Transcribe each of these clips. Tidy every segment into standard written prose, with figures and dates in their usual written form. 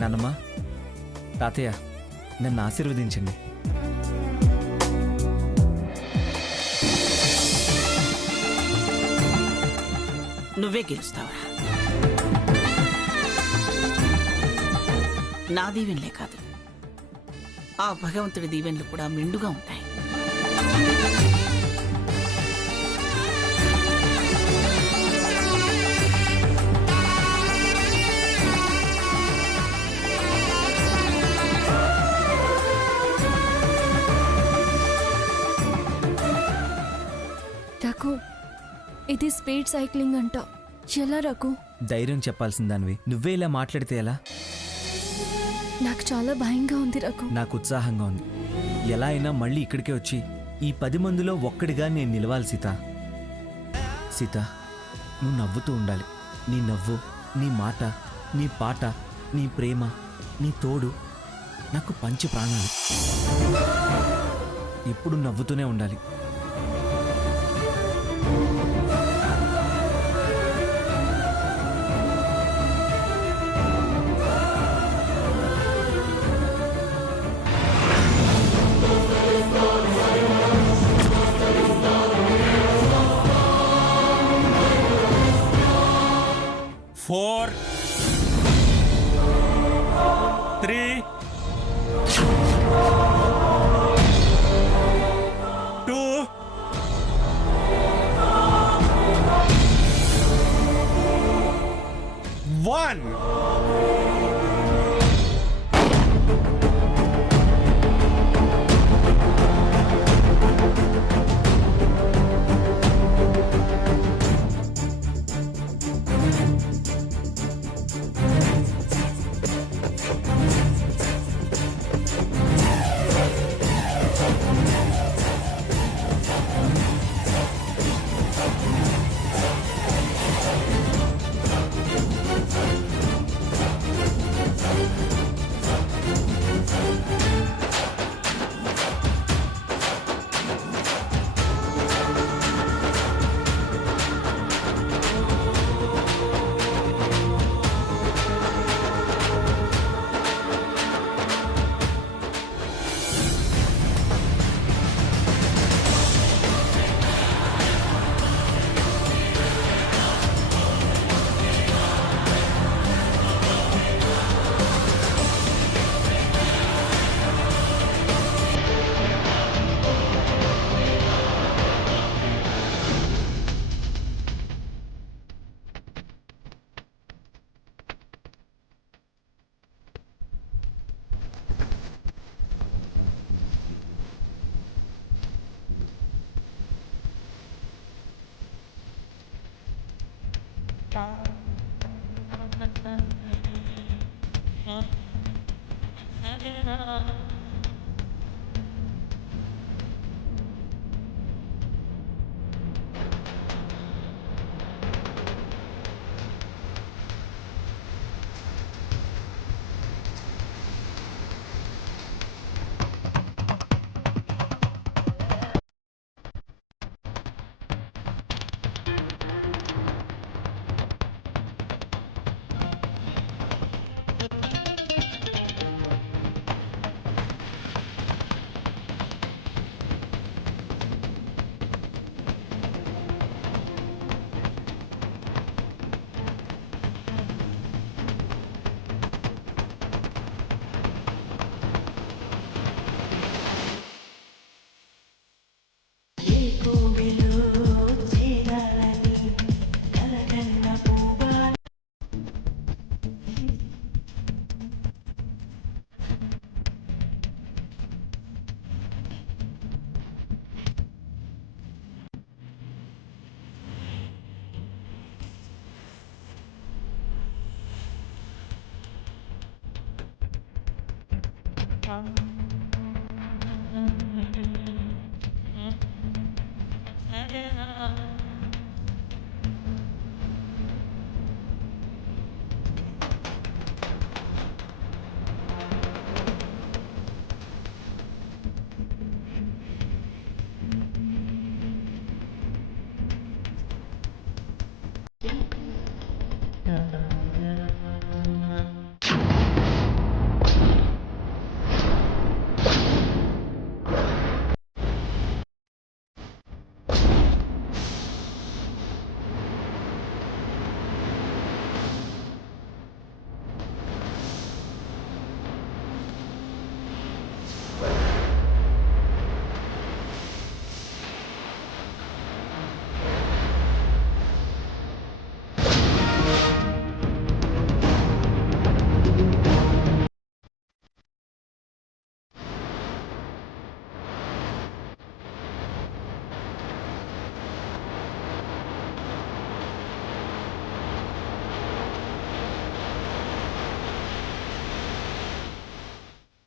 నాన్నమ్మ, తాతయ్య, నన్ను ఆశీర్వదించండి. నువ్వే గెలుస్తావురా. నా దీవెనలే కాదు, ఆ భగవంతుడి దీవెనలు కూడా మెండుగా ఉంటాయి. రఘు, ఇది స్పీడ్ సైక్లింగ్ అంట. ఎలా రఘు? ధైర్యం చెప్పాల్సిన దానివి నువ్వే ఇలా మాట్లాడితే ఎలా? నాకు చాలా భయంగా ఉంది రఘు. నాకు ఉత్సాహంగా ఉంది. ఎలా అయినా మళ్ళీ ఇక్కడికే వచ్చి ఈ 10 మందిలో ఒక్కడిగా నేను నిలవాలి సీత. సీత, నువ్వు నవ్వుతూ ఉండాలి. నీ నవ్వు, నీ మాట, నీ పాట, నీ ప్రేమ, నీ తోడు నాకు పంచి ప్రాణాలు. ఎప్పుడు నవ్వుతూనే ఉండాలి. Four, 3, 2, 1.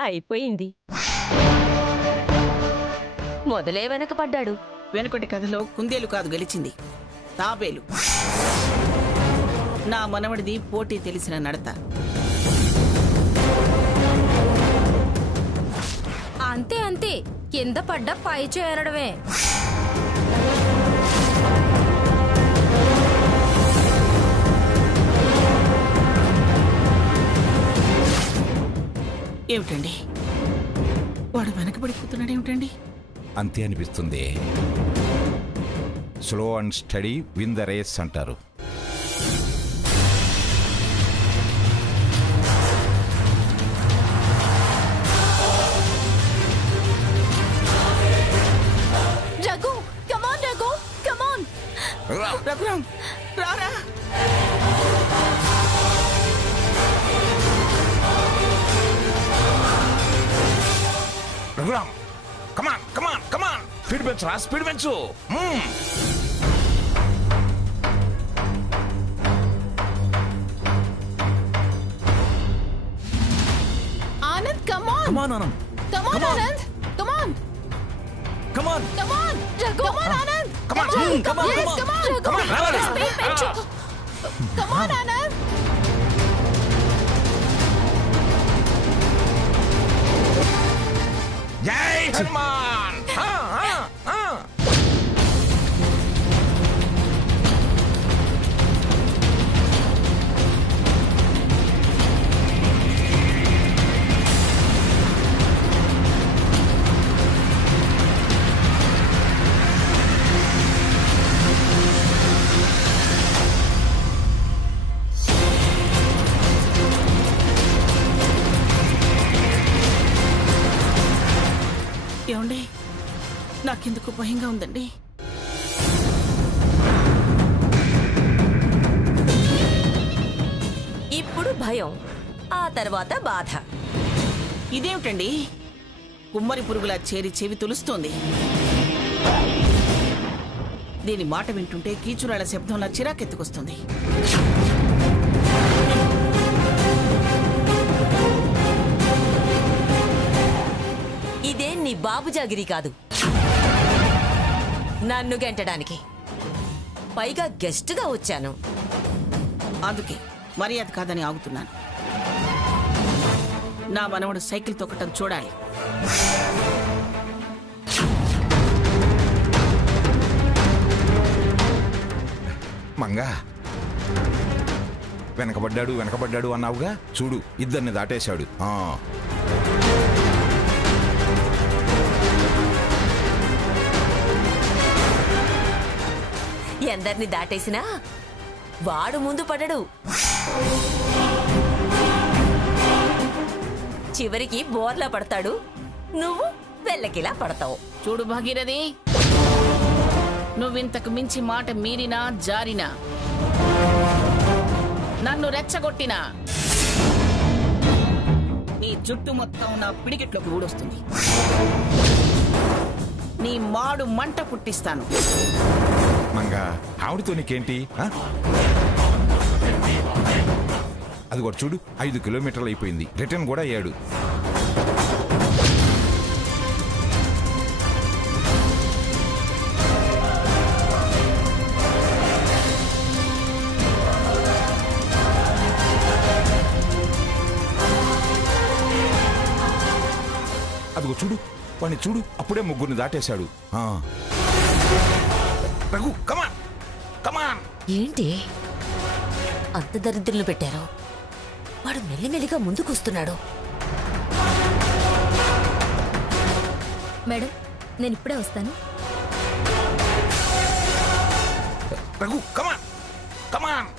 అయిపోయింది. మొదలే వెనకపడ్డాడు. వెనుకటి కథలో కుందేలు కాదు గెలిచింది, తాబేలు. నా మనవడిది పోటీ తెలిసిన నడత. అంతే అంతే, కింద పడ్డ పై చేరడమే. ఏమిటండి వాడు వెనకబడిపోతున్నాడు ఏమిటండి? అంతే అనిపిస్తుంది. Slow and steady win the race అంటారు. రఘు, కమాన్ రఘు, కమాన్. రఘురామ్ రారా. రఘురామ్ కమాన్ కమాన్ కమాన్, స్పీడ్ పెంచు రా, స్పీడ్ పెంచు. ఆనంద్, కమాన్. కమాన్ ఆనంద్, కమాన్ ఆనంద్, కమాన్. కమాన్. కమాన్ రఘు, కమాన్ ఆనంద్. కమాన్ కమాన్ Yes, కమాన్ రఘు. కమాన్ రావాలి. Speed పెంచు. కమాన్ ఆనంద్. జై హనుమాన్. ఏమండి నాకెందుకు భయంగా ఉందండి. ఇప్పుడు భయం, ఆ తర్వాత బాధ. ఇదేమిటండి కుమ్మరి పురుగులా చేరి చెవి తులుస్తోంది. దీని మాట వింటుంటే కీచురాళ్ల శబ్దంలా చిరాకెత్తుకొస్తుంది. ఇదేం నీ బాబు జాగిరి కాదు, నన్ను గెంటడానికి. పైగా గెస్ట్గా వచ్చాను. అందుకే మర్యాద కాదని ఆగుతున్నాను. నా మనవడు సైకిల్ తొక్కటం చూడాలి. మంగా, వెనకబడ్డాడు వెనకబడ్డాడు అన్నావుగా, చూడు ఇద్దరిని దాటేశాడు. ఎందరిని దాటేసినా వాడు ముందు పడడు. చివరికి బోర్లా పడతాడు, నువ్వు వెళ్ళకిలా పడతావు. చూడు భాగీరథి, నువ్వింతకు మించి మాట మీరినా జారినా, నన్ను రెచ్చగొట్టినా నీ జుట్టు మొత్తం నా పిడికిట్లోకి ఊడొస్తుంది. నీ మాడు మంట పుట్టిస్తాను. మంగా, ఆవిడతో నీకేంటి? అది కూడా చూడు, 5 కిలోమీటర్లు అయిపోయింది, రిటర్న్ కూడా అయ్యాడు. అదిగో చూడు, వాడిని చూడు, అప్పుడే 3 దాటేశాడు. రఘు కమాన్ కమాన్. ఏంటి అంత దరిద్రులు పెట్టారు? వాడు మెల్లిమెల్లిగా ముందుకొస్తున్నాడు. మేడం, నేను ఇప్పుడే వస్తాను. రఘు కమాన్ కమాన్.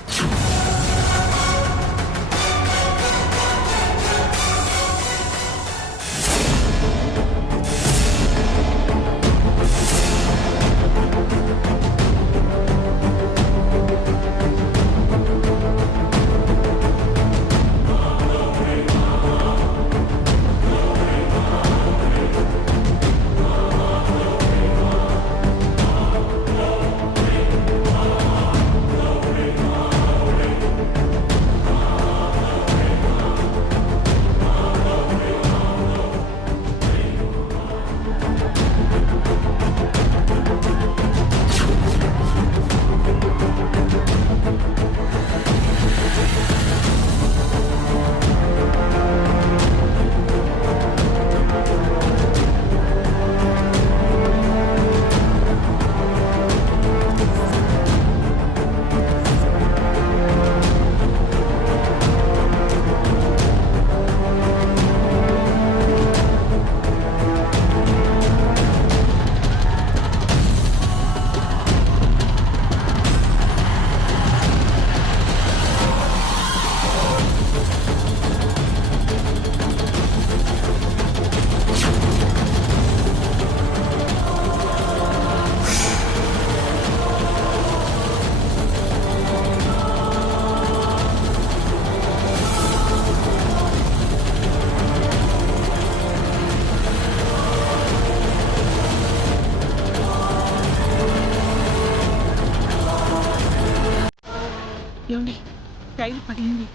టైర్ పగిలింది.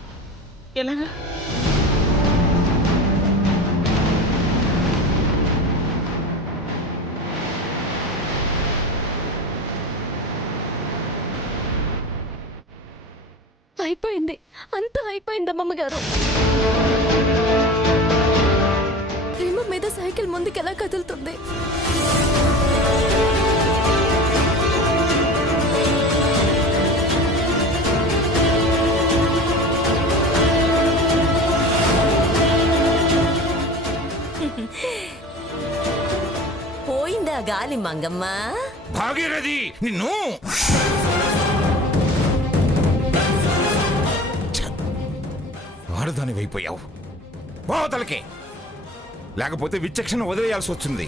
ఎలాగా? అయిపోయింది, అంతా అయిపోయింది అమ్మమ్మ గారు. రిమోట్ మీద సైకిల్ ముందుకు ఎలా కదులుతుంది? పోయిందా గాలి మంగమ్మ? భాగీరథి నిన్ను వారదాని అయిపోయావు. పోతలకే లేకపోతే విచక్షణ వదిలేయాల్సి వస్తుంది.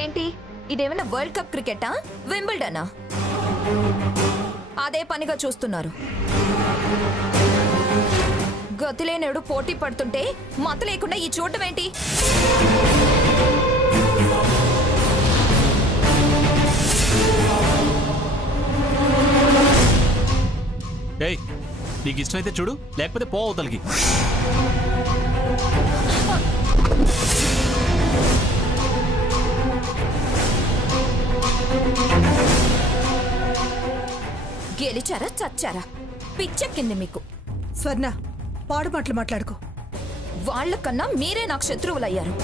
ఏంటి ఇదేమైనా వరల్డ్ కప్ క్రికెటా, వింబుల్డనా? అదే పనిగా చూస్తున్నారు. గతిలేనుడు పోటీ పడుతుంటే మత లేకుండా ఈ చూడటం ఏంటి? ఏయ్, నీకు ఇష్టమైతే చూడు, లేకపోతే పో అవతలికి. గెలిచారా చచ్చారా? పిచ్చెక్కింది మీకు. స్వర్ణ, పాడు మాటలు మాట్లాడుకో. వాళ్ళకన్నా మీరే నాకు శత్రువులయ్యారు.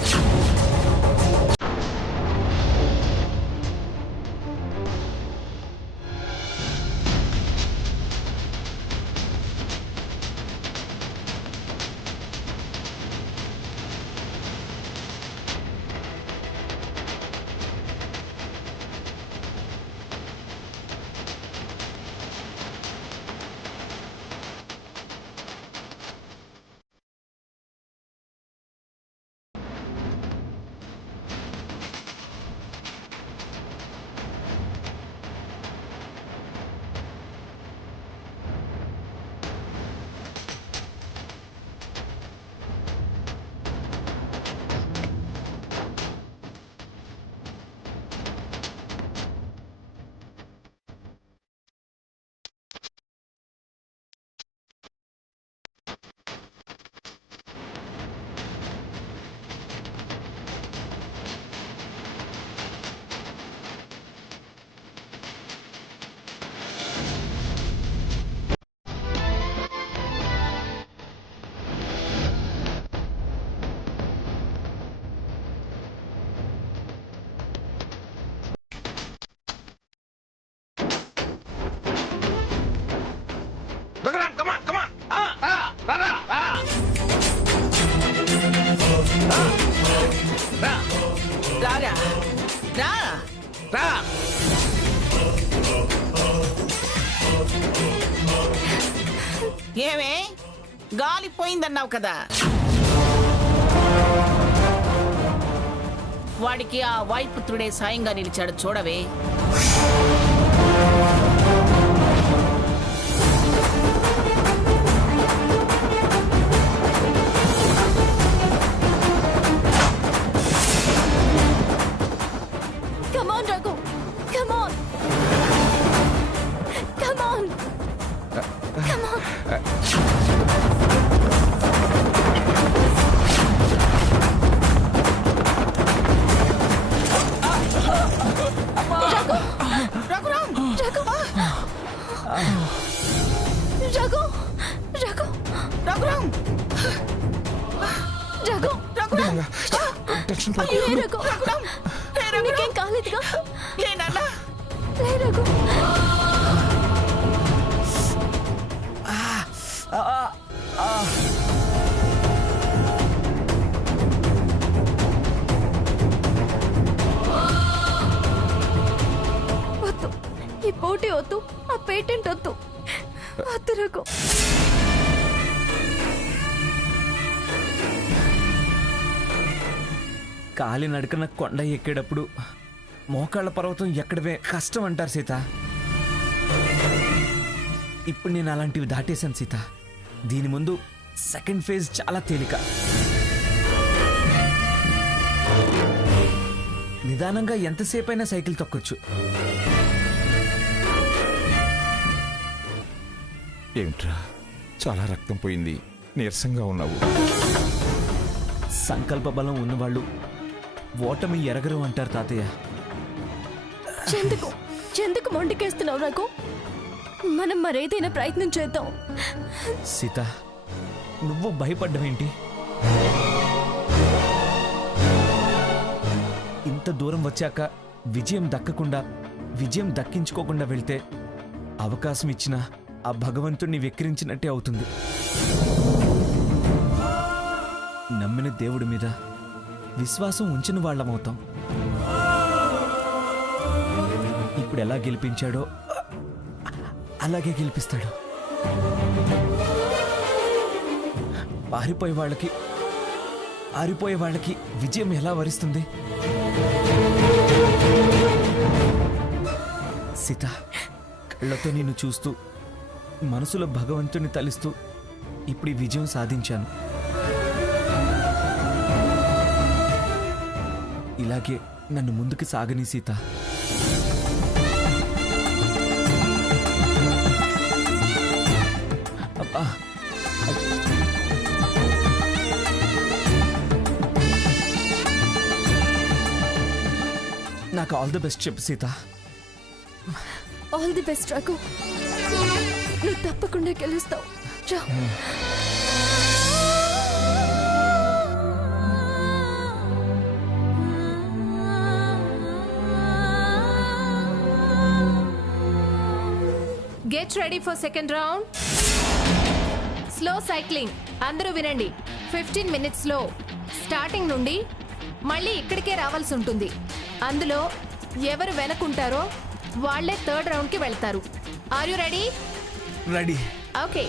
రారా రా రా. ఏమే గాలి పోయిందన్నావు కదా, వాడికి ఆ వాయుపుత్రుడే సాయంగా నిలిచాడు చూడవే. Come on, Raghu. Come on. Come on. Come on. Raghuram, Raghu. Raghu. Raghu. Raghuram, Raghu. Raghuram. లే రఘు. నీకేం కాలేదుగా? లేనన్నా. లే రఘు. వద్దు, ఈ పోటీ వద్దు, ఆ పేటెంట్ వద్దు. వద్దు రఘు. కాలి నడకన కొండ ఎక్కేటప్పుడు మోకాళ్ళ పర్వతం ఎక్కడవే కష్టం అంటారు సీత. ఇప్పుడు నేను అలాంటివి దాటేశాను సీత. దీని ముందు సెకండ్ ఫేజ్ చాలా తేలిక. నిదానంగా ఎంతసేపైనా సైకిల్ తొక్కొచ్చు. ఏమిట్రా చాలా రక్తం పోయింది, నీరసంగా ఉన్నావు. సంకల్ప బలం ఉన్నవాళ్ళు ఓటమి ఎరగరు అంటారు తాతయ్య. ఎందుకు మొండికేస్తున్నావు నాకు? మనం మరేదైనా ప్రయత్నం చేద్దాం. సీత, నువ్వు భయపడ్డవేంటి? ఇంత దూరం వచ్చాక విజయం దక్కించుకోకుండా వెళ్తే అవకాశం ఇచ్చిన ఆ భగవంతుణ్ణి వెక్కిరించినట్టే అవుతుంది. నమ్మిన దేవుడి మీద విశ్వాసం ఉంచిన వాళ్ళమవుతాం. ఇప్పుడు ఎలా గెలిపించాడో అలాగే గెలిపిస్తాడు. ఆరిపోయే వాళ్ళకి విజయం ఎలా వరిస్తుంది? సీత, కళ్ళతో నిన్ను చూస్తూ మనసులో భగవంతుని తలిస్తూ ఇప్పుడు ఈ విజయం సాధించాను. ఇలాగే నన్ను ముందుకు సాగని సీత. అబ్బా, నాకు ఆల్ ది బెస్ట్ చెప్పు సీత. ఆల్ ది బెస్ట్ రాకు. నువ్వు తప్పకుండా గెలుస్తావు. Get ready for second round. Slow cycling. అందరూ వినండి. 15 minutesలో స్టార్టింగ్ నుండి మళ్ళీ ఇక్కడికే రావాల్సి ఉంటుంది. అందులో ఎవరు వెనకుంటారో వాళ్లే థర్డ్ రౌండ్కి వెళ్తారు. Are you ready? Ready. Okay.